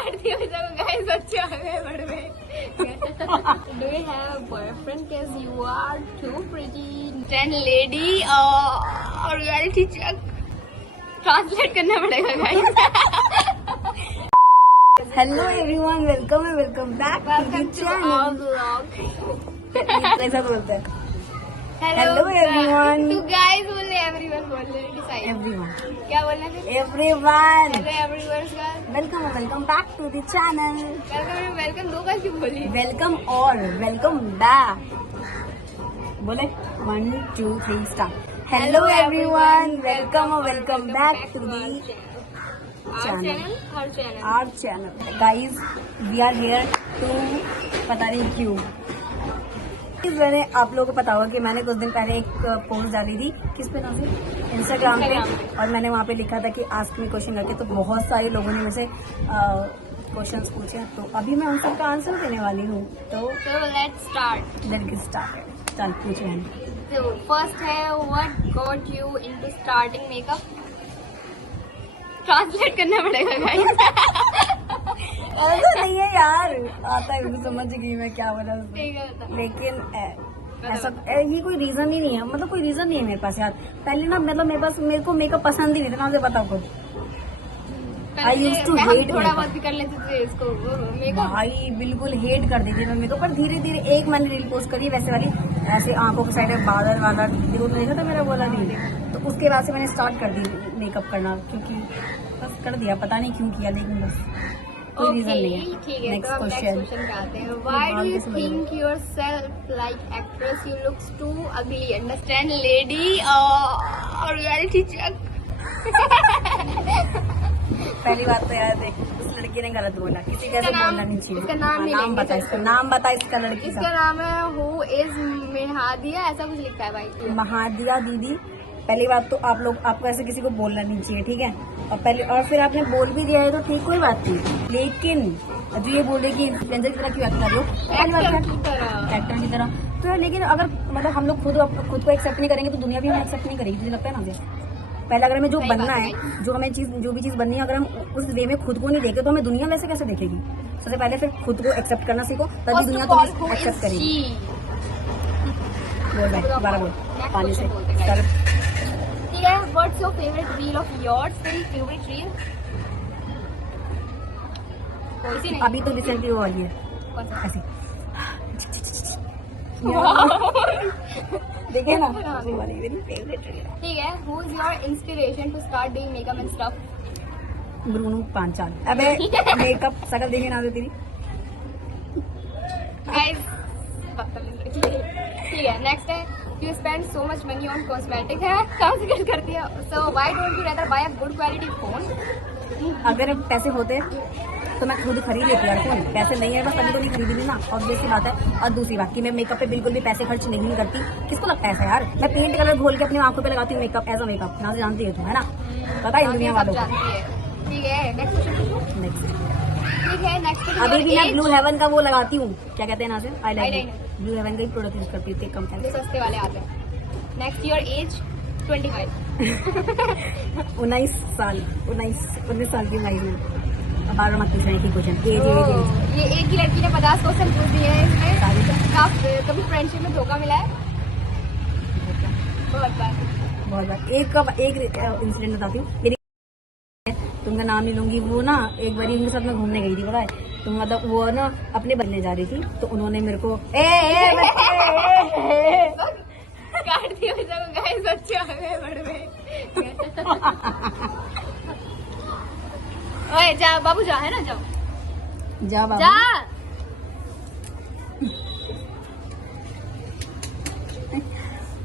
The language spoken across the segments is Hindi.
काट दिया गाइस, बच्चे आ गए बड़े में। Do you have a boyfriend? Cause you are too pretty. Then lady और reality check ट्रांसलेट करना पड़ेगा guys. Hello everyone, welcome back to the channel. ऐसा बोलते हैं हेलो एवरीवन। टू गाइस बोले, एवरीवन बोले, डिसाइड एवरीवन क्या बोलना है? Everyone hello everyone guys, welcome back to the channel. Welcome दो बार क्यों बोली? वेलकम और वेलकम बैक बोले 1 2 3 start. Hello everyone, welcome back to the channel. Our channel. Guys we are here to, पता नहीं क्यों मैंने आप लोगों को पता होगा कि मैंने कुछ दिन पहले एक पोस्ट डाली थी, किस पे नाम से, इंस्टाग्राम पे, और मैंने वहाँ पे लिखा था कि आस्क मी क्वेश्चन करके। तो बहुत सारे लोगों ने मुझसे क्वेश्चंस पूछे, तो अभी मैं उन सबका आंसर देने वाली हूँ। तो लेट्स स्टार्ट। चल पूछे हैं। तो फर्स्ट है, what got you into starting makeup? Translate करना पड़ेगा गाइस। ऐसा नहीं है यार, आता है, मुझे समझ गई मैं क्या बोला उसमें। ठीक है बता। लेकिन ऐसा ये कोई रीजन ही नहीं है, मतलब कोई रीजन नहीं है मेरे पास यार। पहले ना मतलब मेरे को मेकअप पसंद ही नहीं था, मुझे बताओ खुद। I used to hate थोड़ा makeup. बहुत भी कर लेते थे इसको मेकअप। भाई बिल्कुल हेट कर देती थी मेकअप, पर धीरे धीरे एक मैंने रील पोस्ट करी वैसे वाली, ऐसे आंखों के साइड में बादल वाला, देखो तो देखा था मेरा बोला रील। तो उसके बाद से मैंने स्टार्ट कर दी मेकअप करना, क्योंकि बस कर दिया, पता नहीं क्यों किया, लेकिन बस कोई रीजन नहीं है। ठीक है, नेक्स्ट तो हम नेक्स्ट क्वेश्चन क्वेश्चन पे आते हैं। Why do you think yourself like actress? You looks to ugly. Understand lady और रियलिटी चेक। पहली बात तो यार देख, उस लड़की ने गलत बोला, किसी का ऐसे बोलना नहीं चाहिए। इसका नाम नहीं नाम लेंगे, बता, इसका नाम बता, इसका लड़की इसका का नाम है हु इज मेहादिया, ऐसा कुछ लिखा है भाई। महादिया दीदी। पहली बात तो आपको ऐसे किसी को बोलना नहीं चाहिए, ठीक है। और फिर आपने बोल भी दिया है तो ठीक, कोई बात नहीं। लेकिन जो ये बोले कि इन्फ्लुएंसर की तरह क्यों एक्ट कर रहे हो, एक्टर की तरह, तो लेकिन अगर मतलब हम लोग खुद को एक्सेप्ट नहीं करेंगे तो दुनिया भी हमें एक्सेप्ट नहीं करेगी, मुझे लगता है ना मुझे। पहले अगर हमें जो बनना है, जो भी चीज बननी है, अगर हम उस वे में खुद को नहीं देखे तो हमें दुनिया वैसे कैसे देखेगी। सबसे पहले फिर खुद को एक्सेप्ट करना सीखो, तभी दुनिया तुम्हें एक्सेप्ट करेगी। बोल भाई, दोबारा बोल, पानी से चल। ठीक है, what's your favourite reel of yours? तेरी फेवरेट रील कोई सी नहीं? अभी तो रिसेंटली वो वाली है कौन सा? ऐसी, देखिए ना, वो वाली मेरी फेवरेट रील है। ठीक है, who is your inspiration to start doing makeup and stuff? Bruno Panchal. अबे मेकअप शकल देखे ना दे तेरी। गाइस ठीक है, नेक्स्ट है, you spend so much money on cosmetic. है कॉन्सिडर कर दिया, so why don't you rather buy a good quality phone? अगर पैसे होते तो मैं खुद खरीद लेती यार फोन, पैसे नहीं है बस, तभी तो नहीं खरीदी ना, ऑब्वियस सी बात है। और दूसरी बात कि मैं मेकअप पे बिल्कुल भी पैसे खर्च नहीं करती, किसको लगता है ऐसा यार। मैं पेंट कलर घोल के अपनी आंखों पे लगाती हूँ मेकअप, एज अ मेकअप, ना से जानती है तू, है ना, पता है दुनिया वालों को। ठीक है, नेक्स्ट क्वेश्चन। नेक्स्ट, ठीक है, नेक्स्ट अभी भी मैं ब्लू हेवन का वो लगाती हूँ, क्या कहते हैं ना से, आईलाइनर। ब्लू हेवन का ही प्रोडक्ट यूज करती हूँ, कम जो सस्ते वाले आते हैं। Next, your age? 25। 19 साल 19 साल की उम्र में। अब बार मत पूछना एक ही क्वेश्चन, एज। ये एक ही लड़की ने 50 क्वेश्चन पूछ दिए हैं इसमें। कभी फ्रेंडशिप में धोखा मिला है? बहुत बार। एक इंसिडेंट बताती हूँ, मेरी, तुमका नाम नहीं लूंगी, वो ना एक बार उनके साथ मैं घूमने गई थी, पता है, तो मतलब वो ना अपने बनने जा रही थी, तो उन्होंने मेरे को काट दिया गाइस, बच्चे आ गए बड़े में। ओए जा बाबू, जा, है ना, जाओ जा बाबू जा।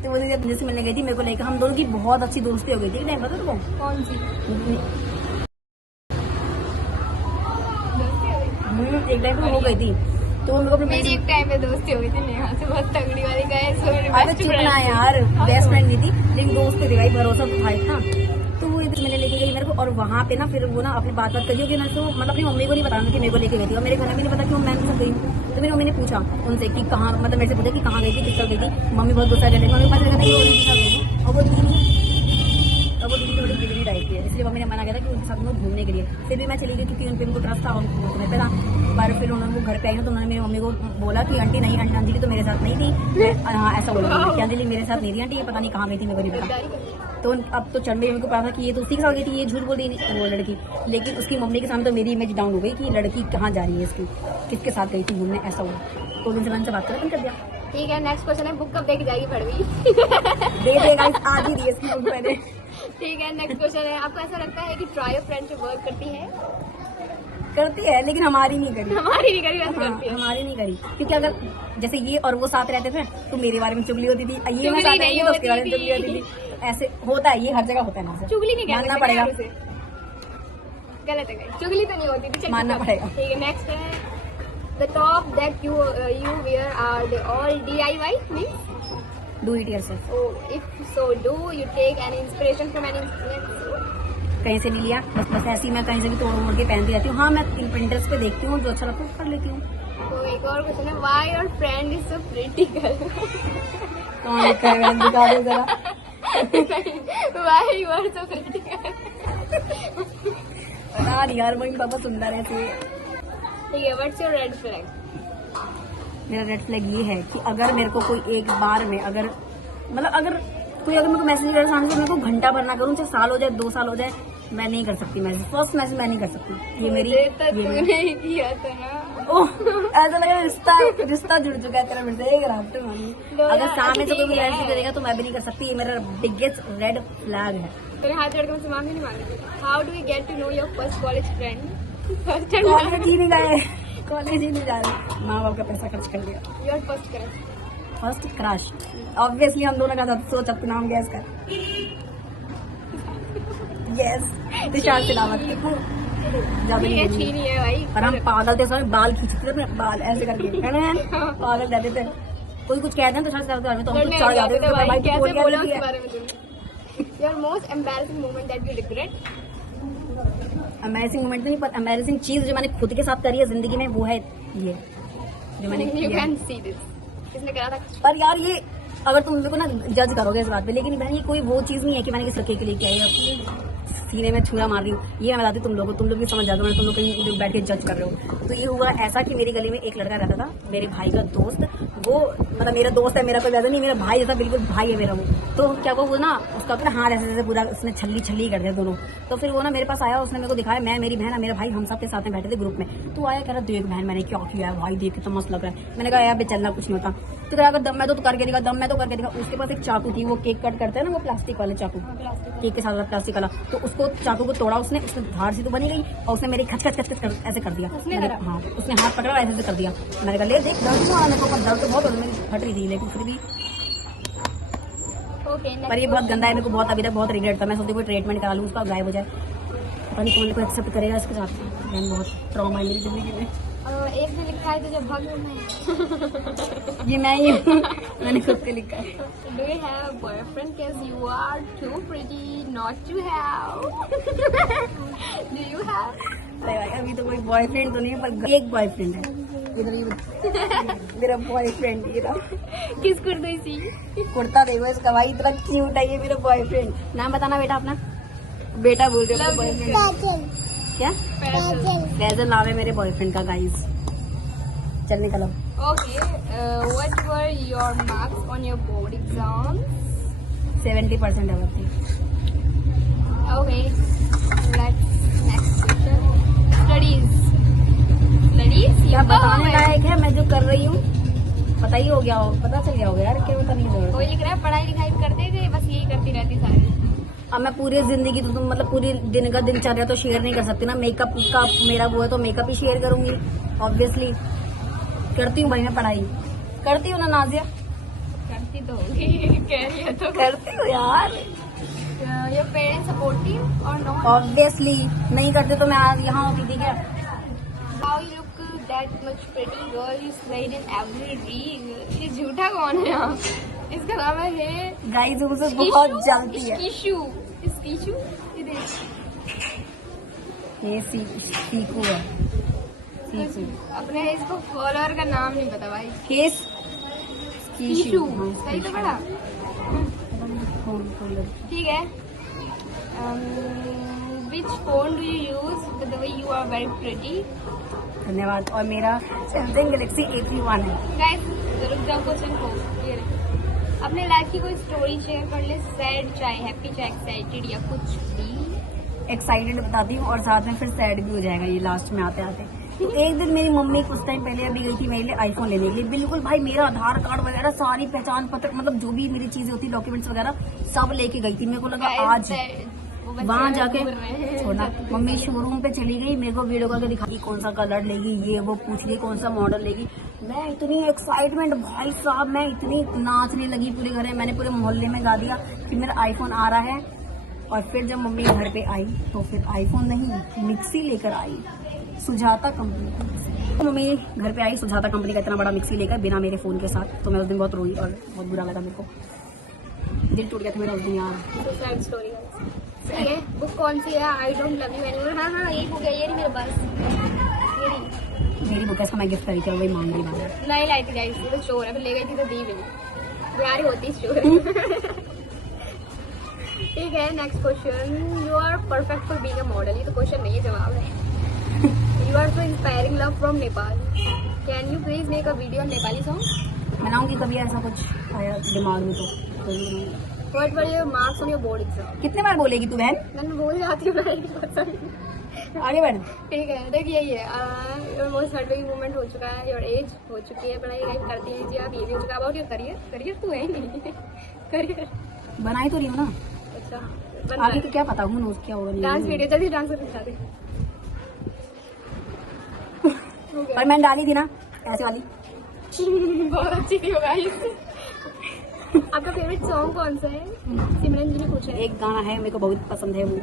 तो वो जब जैसे मिलने गई थी, मेरे को लेकर, हम दोनों की बहुत अच्छी दोस्ती हो गई थी, नहीं पता तुमको? कौन सी? एक टाइम पे हो गई थी, तो वो मेरे को अपने मेरी एक टाइम पे दोस्ती हो गई थी नेहा से, बहुत तगड़ी वाली। गाइस अरे चुप ना यार, बेस्ट फ्रेंड नहीं थी लेकिन दोस्त थी भाई, भरोसा तो था इतना। तो वो इधर मैंने लेके गई मेरे को, और वहाँ पे ना फिर वो ना अपनी बात करी कि मैं तो मतलब अपनी मम्मी को नहीं बताना कि मेरे को लेके गई थी, और मेरे घर में भी नहीं पता कि मैं सब गई हूँ। तो मेरी मम्मी ने पूछा उनसे कि कहाँ, मतलब मेरे से पूछा कि कहाँ गई थी, किस तरह गई थी। मम्मी बहुत गुस्सा कर रही थी, मम्मी को पता लगा था कि वो दीदी के साथ गई थी, और वो दीदी थोड़ी बिगड़ी टाइप एक ही है, इसलिए मम्मी ने मना किया था कि उनके साथ में घूमने के लिए। फिर भी मैं चली गई क्योंकि उन पर उनको ट्रस्ट था, उनको घर पे था। पर फिर उन्होंने वो घर पे आई ना तो उन्होंने मेरी मम्मी को बोला कि आंटी नहीं, अंजलि तो मेरे साथ नहीं थी। हाँ ऐसा बोला कि अंजलि मेरे साथ नहीं थी आंटी, ये पता नहीं कहाँ गई थी, मेरे को नहीं पता। तो अब तो चंडी मम्मी को पता था कि ये तो उसी के साथ गई थी, ये झूठ बोल रही थी वो लड़की। लेकिन उसकी मम्मी के सामने तो मेरी इमेज डाउन हो गई कि लड़की कहाँ जा रही है, इसकी किसके साथ गई थी घूमने, ऐसा हुआ। तो दिन से मैंने बात करना बंद कर दिया। ठीक है, नेक्स्ट क्वेश्चन है, बुक कब देके जाएगी भड़वी? दे देगा, आज ही दी इसकी बुक मैंने। ठीक है, नेक्स्ट क्वेश्चन है, आपको ऐसा लगता है कि ट्राई फ्रेंडशिप वर्क करती है? करती है, लेकिन हमारी नहीं करी। हमारी नहीं करी, वैसे हाँ, करती है। हमारी नहीं करी, क्योंकि अगर जैसे ये और वो साथ रहते थे तो मेरे बारे में चुगली होती थी, ये मैं साथ रहती तो उसके बारे में चुगली होती थी। ऐसे होता है, ये हर जगह होता है ना। चुगली नहीं मानना कहना पड़ेगा, गलत है guys। चुगली तो नहीं होती थी, मानना पड़ेगा। ठीक है, नेक्स्ट है, the top that you wear are they all DIY means do it yourself. If so do you take any inspiration from any कहीं से नहीं लिया, बस ऐसे ही मैं कहीं से भी तोड़ मोड़ के पहनती रहती हूँ। हाँ, मैं पिंटरेस्ट पे देखती हूँ, जो अच्छा लगता है कर लेती हूँ। तो एक और क्वेश्चन है, why your friend is so pretty girl? कौन लिखा है, मैंने दिखा दे जरा। Why you are so pretty girl? पता नहीं यार, मम्मी पापा सुंदर है ऐसे। ठीक है, व्हाट्स योर रेड फ्लैग? मेरा रेड फ्लैग ये है कि अगर मेरे को कोई एक बार में अगर कोई अगर मेरे को मैसेज करे सामने से, मेरे को घंटा भर ना करूँ, चाहे साल हो जाए 2 साल हो जाए, मैं नहीं कर सकती मैसेज। फर्स्ट मैसेज मैं नहीं कर सकती, ये मेरी तूने ही किया था ना। ओह, ऐसा लगा रिश्ता जुड़ चुका है तेरा मेरे से, एक रात पे मानी। अगर सामने से कोई भी मैसेज करेगा तो मैं भी नहीं कर सकती, ये मेरा बिगेस्ट रेड फ्लैग है। मेरे हाथ जोड़ के मुझसे मांग नहीं मांगी। How do you get to know your first college friend? College ही नहीं गए, कॉलेज ही नहीं जा रहे, माँ बाप का पैसा खर्च कर दिया। Your first crush? First crush obviously हम दोनों का था, सोच अपना नाम गैस कर। यस, तुषार सिलावट। ज्यादा ये अच्छी नहीं है भाई। और हम पागल थे, सारे बाल खींचते थे अपने, बाल ऐसे करके पागल रहते थे। कोई कुछ कहते हैं तुषार सिलावट के बारे में तो हम कुछ चढ़ जाते थे, भाई कैसे बोल बोला क्या उसके है। बारे में तुमने? Your most embarrassing moment that you regret? Amazing moment तो नहीं, पर अमेजिंग चीज जो मैंने खुद के साथ करी है जिंदगी में, वो है ये जो मैंने यू किया। Can see this. किसने करा था? पर यार ये अगर तुम मेरे को ना जज करोगे इस बात पे, लेकिन बहन ये कोई वो चीज नहीं है कि मैंने किसी लड़के के लिए किया है, अपने सीने में छुरा मार रही हूँ, ये मैं बताती हूँ तुम लोग भी समझ जाते हो, तुम लोग कहीं बैठ के जज कर रहे हो। तो ये हुआ ऐसा कि मेरी गली में एक लड़का रहता था, मेरे भाई का दोस्त, वो मतलब मेरा दोस्त है, मेरा कोई वैसा नहीं, मेरा भाई जैसा, बिल्कुल भाई है मेरा वो। तो क्या वो ना उसका अपना हाथ ऐसे पूरा उसने छल्ली कर दिया दोनों। तो फिर वो ना मेरे पास आया, उसने मेरे को दिखाया, मैं, मेरी बहन, मेरा भाई, हम सब के साथ में बैठे थे ग्रुप में। तो आया, कह रहा देख बहन मैंने क्या किया है भाई, देख कितना मस्त लग रहा है। मैंने कहा यार चलना कुछ नहीं होता। तो कहा दम मैं तो करके दिखा, दम मैं तो करके दिखा। उसके पास एक चाकू थी, वो केक कट करते हैं ना, वो प्लास्टिक वाले चाकू, केक के साथ प्लास्टिक वाला। तो उसको चाकू को तोड़ा उसने धार से तो बनी गई, और उसने मेरी खच ऐसे कर दिया। हाँ, उसने हाथ पकड़ा ऐसे कर दिया। मैंने कहा ले देख दर्द हुआ, मेरे को दर्द तो बहुत मेरी फट रही थी, लेकिन फिर भी पर ये बहुत गंदा है, मेरे को बहुत अभी तक बहुत रिग्रेट था। मैं सोचती कोई ट्रीटमेंट करा लूँ उसका, गायब हो जाए। पता नहीं कौन को एक्सेप्ट करेगा इसके साथ। बहुत ट्रॉमा है मेरी जिंदगी में। एक ने लिखा है तो जब भाग में ये मैं ही हूँ, मैंने खुद के लिखा है। Do you have boyfriend because you are too pretty not to have? Do you have? अभी तो कोई बॉयफ्रेंड तो नहीं है, पर एक बॉयफ्रेंड है मेरा बॉयफ्रेंड। ये किस कुर्ते सी? कुर्ता देखो इसका भाई, इतना क्यूट है ये मेरा बॉयफ्रेंड। नाम बताना बेटा अपना। बेटा बोल रहे हो बॉयफ्रेंड क्या? फैजल नाम है मेरे बॉयफ्रेंड का गाइस। चल निकलो। Okay, what were your marks on your board exam? 70% है बच्चे। Okay, let's next question. Studies क्या बताने लायक है मैं जो कर रही हूँ? पता ही हो गया हो, पता चल गया होगा यार, क्या पता नहीं जरूरत। कोई लिख रहा है पढ़ाई लिखाई करते थे, बस यही करती रहती सारी। अब मैं पूरी जिंदगी तो मतलब पूरी दिन का दिनचर्या तो शेयर नहीं कर सकती ना। मेकअप का मेरा वो है तो मेकअप ही शेयर करूंगी ऑब्वियसली। करती हूँ भाई मैं पढ़ाई, करती हूँ ना नाजिया? करती तो होगी, कह रही है तो करती हूँ यार। योर पेरेंट्स सपोर्टिव और नॉट? ऑब्वियसली नहीं करते तो मैं आज यहाँ होती थी क्या? How you look that much pretty girl you slide in every reel? ये झूठा कौन है यहाँ? इसका नाम है गाइस, मुझे बहुत जलती है। स्कीशू ये सीकू है, सीकू। अपने इसको फॉलोअर का नाम नहीं पता भाई। केस स्कीशू सही तो पड़ा। ठीक है, Which phone do you use? By the way, you are very pretty. धन्यवाद। और मेरा सैमसंग गैलेक्सी A31 है। Guys, रुक जाओ, क्वेश्चन को ये रहे। अपने लाइफ की कोई स्टोरी शेयर कर ले, सैड चाहे हैप्पी चाहे एक्साइटेड या कुछ भी। एक्साइटेड बताती हूँ और साथ में फिर सैड भी हो जाएगा ये लास्ट में आते आते। तो एक दिन मेरी मम्मी कुछ टाइम पहले अभी गई थी मेरे लिए आईफोन लेने के लिए। बिल्कुल भाई मेरा आधार कार्ड वगैरह सारी पहचान पत्र मतलब जो भी मेरी चीजें होती डॉक्यूमेंट्स वगैरह सब लेके गई थी। मेरे को लगा आज वहाँ जाके छोड़ना। मम्मी शोरूम पे चली गई, मेरे को वीडियो करके दिखाई कौन सा कलर लेगी, ये वो पूछ रही कौन सा मॉडल लेगी। मैं इतनी एक्साइटमेंट भाई साहब, मैं इतनी नाचने लगी पूरे घर में। मैंने पूरे मोहल्ले में गा दिया कि मेरा आईफोन आ रहा है। और फिर जब मम्मी घर पे आई तो फिर आईफोन नहीं मिक्सी लेकर आई, सुजाता कंपनी। तो मम्मी घर पे आई सुजाता कंपनी का इतना बड़ा मिक्सी लेकर बिना मेरे फोन के साथ। तो मैं उस दिन बहुत रोई और बहुत बुरा लगा, मेरे को दिल टूट गया था मेरा उस दिन यार। सैड स्टोरी सही है। बुक कौन सी है? I don't love you anymore. हाँ हाँ, ये बुक है, ये नहीं मेरे पास, मेरी बुक है, इसका मैं गिफ्ट करी थी और वही मांग रही बात। नहीं लाई थी गाइस, ये तो चोर है। फिर ले गई थी तो दी भी नहीं, यार होती चोर। ठीक है, next question. You are perfect for being a model. ये तो क्वेश्चन नहीं है, जवाब है। You are so inspiring, love from Nepal. Can you please make a video on Nepali song? बनाऊंगी कभी, ऐसा कुछ आया दिमाग में तो। What were your marks on your board exam? कितने बार बोलेगी तू बहन? मैं बोल जाती हूँ, पसंद। आगे बढ़। ठीक है, देखिए ये योर मोस्ट हार्डवर्किंग मूवमेंट हो चुका है, योर एज हो चुकी है, पढ़ाई लाइफ करती लीजिए आप, ये भी हो चुका है। अबाउट योर करियर, करियर तो है ही नहीं। करियर बनाई तो रही हूँ ना। अच्छा, आगे तो क्या पता हूँ नोज क्या होगा। डांस वीडियो जल्दी डांस करके दिखा दे। पर मैंने डाली थी ना ऐसे वाली। बहुत अच्छी थी होगा। आपका फेवरेट सॉन्ग कौन सा है? सिमरन जी ने पूछा है। एक गाना है मेरे को बहुत पसंद है वो।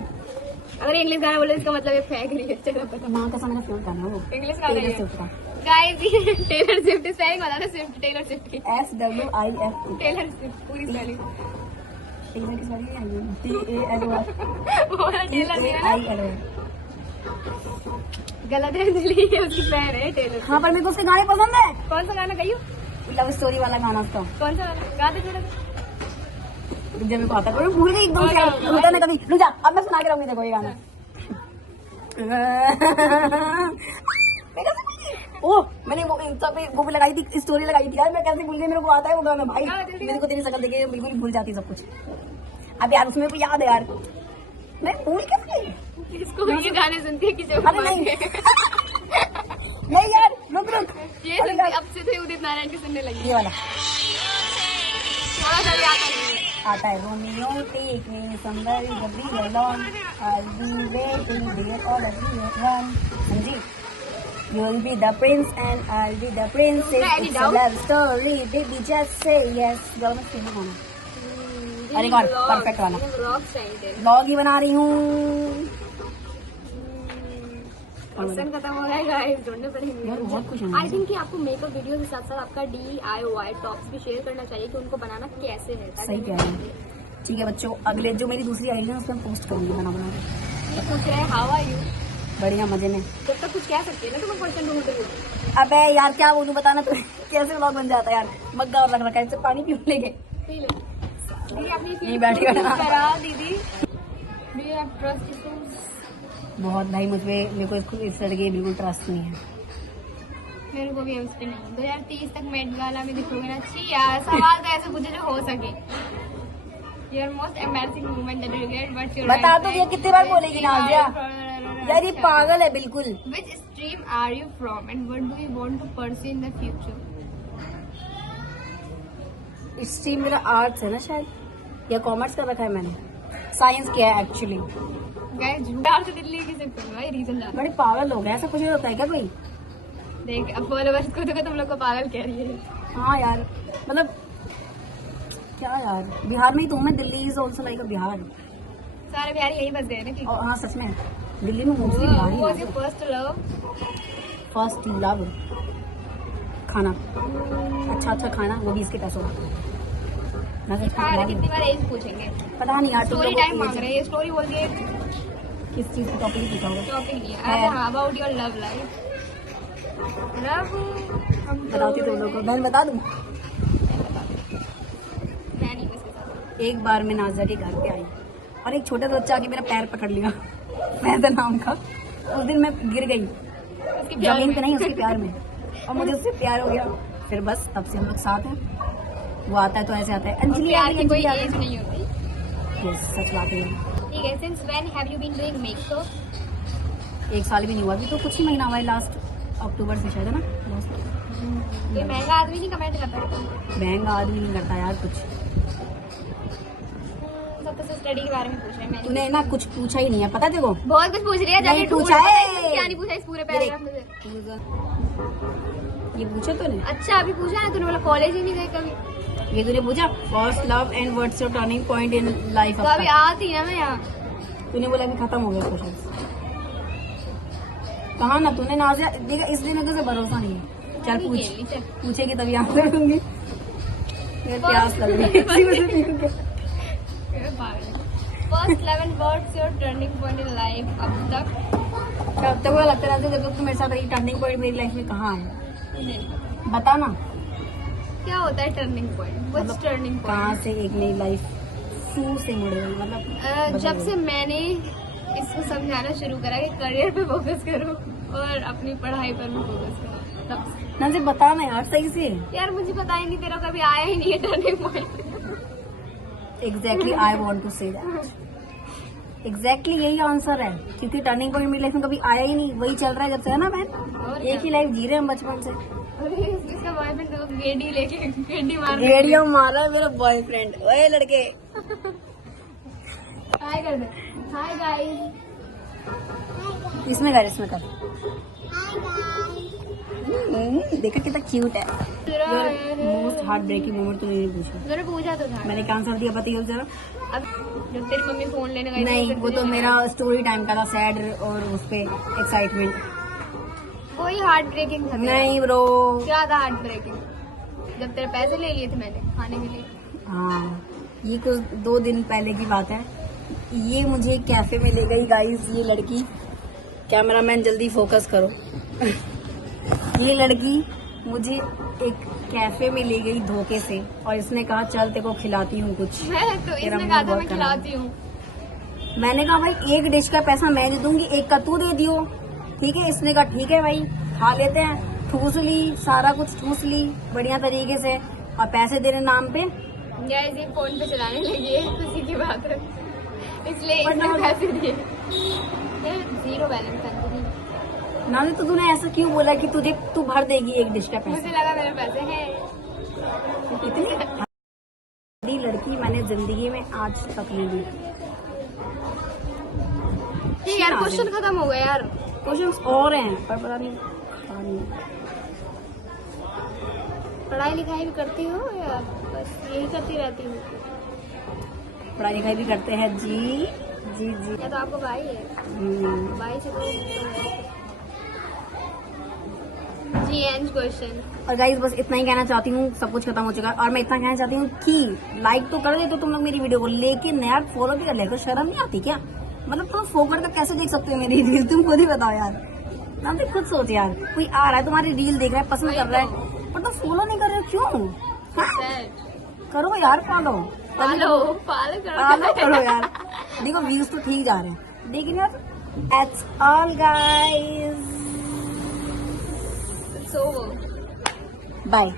अगर इंग्लिश गाना बोले इसका मतलब ये फेंक रही है। चलो पता, माँ का मेरा फेवरेट गाना है वो। इंग्लिश गाना टेलर है स्विफ्ट का। गाइस, ये टेलर स्विफ्ट स्पेलिंग बता दे। स्विफ्ट, टेलर स्विफ्ट की SWIFT। टेलर स्विफ्ट पूरी स्पेलिंग। टेलर की स्पेलिंग आई है TALOR। वो टेलर नहीं है ना? TAILOR। गलत है, दिल्ली है उसकी पैर है टेलर। हाँ पर मेरे को उसके गाने पसंद है। कौन सा गाना गाइयो? लव स्टोरी वाला गाना उसका। कौन सा गाना गा दे थोड़ा सा। जब मेरे को आता है भूल गई एकदम से। होता नहीं कभी। रुक जा, अब मैं सुना के रहूंगी देखो ये गाना। ओह मैंने वो इंस्टा पे वो भी लगाई थी, स्टोरी लगाई थी यार। मैं कैसे भूल गई, मेरे को आता है वो गाना भाई। मेरे को तेरी शक्ल देखे बिल्कुल भूल जाती सब कुछ। अब यार उसमें को याद है यार, मैं भूल कैसे गई। इसको ये गाने सुनती है किसी अरे नहीं नहीं यार रुक रुक। ये अब से थे उदित नारायण की सुनने लगी। ये वाला थोड़ा सा भी आता नहीं है। आता है। Romeo take me somewhere be alone, I be waiting there all of you one. समझी? You will be the prince and I'll be the princess. It's a love story, baby. Just say yes. जाओ मैं सुनने गाना। अरे गॉड, परफेक्ट वाला। व्लॉग ही बना रही हूँ। क्वेश्चन खत्म हो गया गाइस, ढूंढने पड़ेंगे। यार बहुत कुछ है। आई थिंक कि आपको मेकअप वीडियो के साथ साथ आपका DIY टॉप्स भी शेयर करना चाहिए कि उनको बनाना कैसे है। सही कह रहे हैं। ठीक है बच्चों, अगले जो मेरी दूसरी आईडी है उसमें पोस्ट करूंगी बना बना के। ये पूछ रहे हैं हाउ आर यू। बढ़िया मजे में। जब तक कुछ कह सकती है ना तो मैं क्वेश्चन ढूंढते हुए। अबे यार क्या बोलूं, बताना तो कैसे व्लॉग बन जाता है यार। मग्गा और रख रखा है, इससे पानी पी लेंगे। पी ले दीदी, आपने नहीं बैठी करा दीदी। Do you have trust issues? बहुत भाई मुझे, मेरे को इसको इस लड़के बिल्कुल ट्रस्ट नहीं है। मेरे को भी उस पे नहीं। 2030 तक मेट गाला में दिखोगे ना। अच्छी यार, सवाल तो ऐसे पूछे जो हो सके। Your most embarrassing moment that you regret what's your. बता तो ये कितनी बार बोलेगी नाजिया यार, ये पागल है बिल्कुल। Which stream are you from and what do you want to pursue in the future? Stream मेरा आर्ट्स है ना शायद, या कॉमर्स कर रखा है मैंने। साइंस किया है एक्चुअली। गाइस झूठ से दिल्ली की सिर्फ भाई रीजन जान। बड़े पागल लोग हैं, ऐसा कुछ नहीं होता है क्या कोई? देख अब फॉलोवर्स को तो तुम लोग को पागल कह रही है। हाँ यार मतलब क्या यार, बिहार में ही तो हूँ मैं। दिल्ली इज ऑल्सो लाइक अ बिहार। सारे बिहारी यही बस गए ना कि। हाँ सच में दिल्ली में मोस्टली बिहारी What was है। your first love? First love खाना, अच्छा खाना, वो भी इसके पैसों का। मैं तो यार कितनी बार एज पूछेंगे? पता नहीं यार। स्टोरी टाइम मांग रहे हैं। स्टोरी बोल दिए। किस चीज की टॉपिक पूछा होगा? टॉपिक नहीं है। अरे हाँ, about your love life. Love हम बताती तुम लोग को, बहन बता दूं। मैं नहीं किसी के साथ। एक बार मैं नाज़ा के घर पे आई, और एक छोटा सा बच्चा आके मेरा पैर पकड़ लिया फैजल नाम का। उस दिन मैं गिर गई उसके प्यार जमीन में। पे नहीं, उसके प्यार में, और मुझे उससे प्यार हो गया। फिर बस तब से हम लोग साथ हैं। वो आता है तो ऐसे आता है, और अंजलि प्यार आ की गई, कोई अंजलि आ एज गई। नहीं होती। Yes, सच बात है। ठीक है, since when have you been doing makeup? 1 साल भी नहीं हुआ, अभी तो कुछ ही महीना हुआ है, लास्ट अक्टूबर से शायद, है ना? ये महंगा आदमी नहीं कमेंट करता है। महंगा आदमी नहीं करता यार कुछ। सब तो स्टडी के बारे में पूछ रहे हैं। मैंने तूने ना कुछ पूछा ही नहीं है, पता तेरे को? बहुत कुछ पूछ रही है, जाके नहीं ढूंढ, पूछा पता है। नहीं क्या नहीं पूछा इस पूरे पैराग्राफ में से। ये पूछा तूने? अच्छा अभी पूछा है तूने, बोला कॉलेज ही नहीं गए कभी। ये तूने पूछा first love and what's your turning point in life? तो अभी आती ना मैं यहाँ। तूने बोला कि खत्म हो गया क्वेश्चन। कहा ना तूने नाज़िया, देखा इसलिए मेरे को से भरोसा नहीं है। चल अभी पूछ, खेल ली, चल। पूछेगी तभी आंसर दूंगी। मेरे प्यास लग रही है इसी वजह से पी के। First 11 what's your turning point in life अब तक? अब तक वो लगता रहता है जब तक मेरे साथ रही, टर्निंग पॉइंट मेरी लाइफ में कहाँ है? बता ना। क्या होता है टर्निंग पॉइंट? व्हाट्स टर्निंग कहाँ पॉइंट? से एक नई लाइफ शुरू से मुड़ गई, मतलब जब से मैंने इसको समझाना शुरू करा कि करियर पे फोकस करो और अपनी पढ़ाई पर भी फोकस करो, तब से। ना से बता ना यार सही से। यार मुझे पता ही नहीं, तेरा कभी आया ही नहीं है turning point. Exactly I want to say that. Exactly यही आंसर है, क्योंकि टर्निंग पॉइंट मेरी लाइफ में कभी आया ही नहीं, वही चल रहा है जब से, है ना बहन? और एक ही लाइफ जी रहे हैं हम बचपन से। अरे इसका बॉयफ्रेंड तो गेडी लेके गेडी मार रेडियो मारा है मेरा बॉयफ्रेंड। ओए लड़के, हाय कर दे। Hi guys. इसमें कर, इसमें कर। देखा कितना क्यूट है। मोस्ट हार्ट ब्रेकिंग मोमेंट तो नहीं पूछा, मैंने पूछा तो था। मैंने क्या आंसर दिया बताइए जरा। अब जब तेरी मम्मी फोन लेने गई थी, नहीं फिर वो तो तुझे मेरा स्टोरी टाइम का था, सैड और उस पे एक्साइटमेंट। कोई हार्ट ब्रेकिंग था तेरा? नहीं ब्रो। क्या था हार्ट ब्रेकिंग? जब तेरे पैसे ले लिए थे मैंने खाने के लिए। हाँ ये कुछ 2 दिन पहले की बात है। ये मुझे कैफे में ले गई गाइस, ये लड़की। कैमरामैन जल्दी फोकस करो। ये लड़की मुझे एक कैफे में ले गई धोखे से, और इसने कहा चल तेरे को खिलाती हूँ कुछ। मैं तो तेरा इसने मुंह कहा था बहुत मैं खराब है। खिलाती हूँ। मैंने कहा भाई एक डिश का पैसा मैं दे दूंगी, एक का तू दे दियो, ठीक है? इसने कहा ठीक है भाई खा लेते हैं। ठूस ली, सारा कुछ ठूस ली बढ़िया तरीके से, और पैसे देने नाम पे गाइस ये फोन पे चलाने लगी है, खुशी की बात है, इसलिए But इसने now- पैसे दिए। जीरो बैलेंस था। ना। तो तूने ऐसा क्यों बोला कि तू भर देगी एक डिश का मुझे पैसा? लगा मेरे पैसे हैं। इतनी बड़ी लड़की मैंने जिंदगी में आज तक नहीं देखी। ठीक यार क्वेश्चन खत्म हो गया यार। क्वेश्चंस और हैं पर पता नहीं पता नहीं। पढ़ाई लिखाई भी करती हो या बस यही करती रहती हूँ? पढ़ाई लिखाई भी करते हैं जी जी जी। या तो आपको भाई है? भाई से तो जी एंड क्वेश्चन। और गाइस बस इतना ही कहना चाहती हूँ, सब कुछ खत्म हो चुका है। और मैं इतना कहना चाहती हूँ कि लाइक तो कर देते तुम लोग मेरी वीडियो को, लेकिन यार फॉलो भी कर लेकर, शर्म नहीं आती क्या? मतलब तुम फोकट का कैसे देख सकते हो मेरी रील? तुम खुद ही बताओ यार ना, तो खुद सोच यार। कोई आ रहा है तुम्हारी रील देख रहा है, पसंद कर रहा है, पर तुम फॉलो नहीं कर रहे हो, क्यों? हाँ? करो यार फॉलो, फॉलो करो यार। देखो व्यूज तो ठीक जा रहे हैं, लेकिन यार that's all guys, so bye.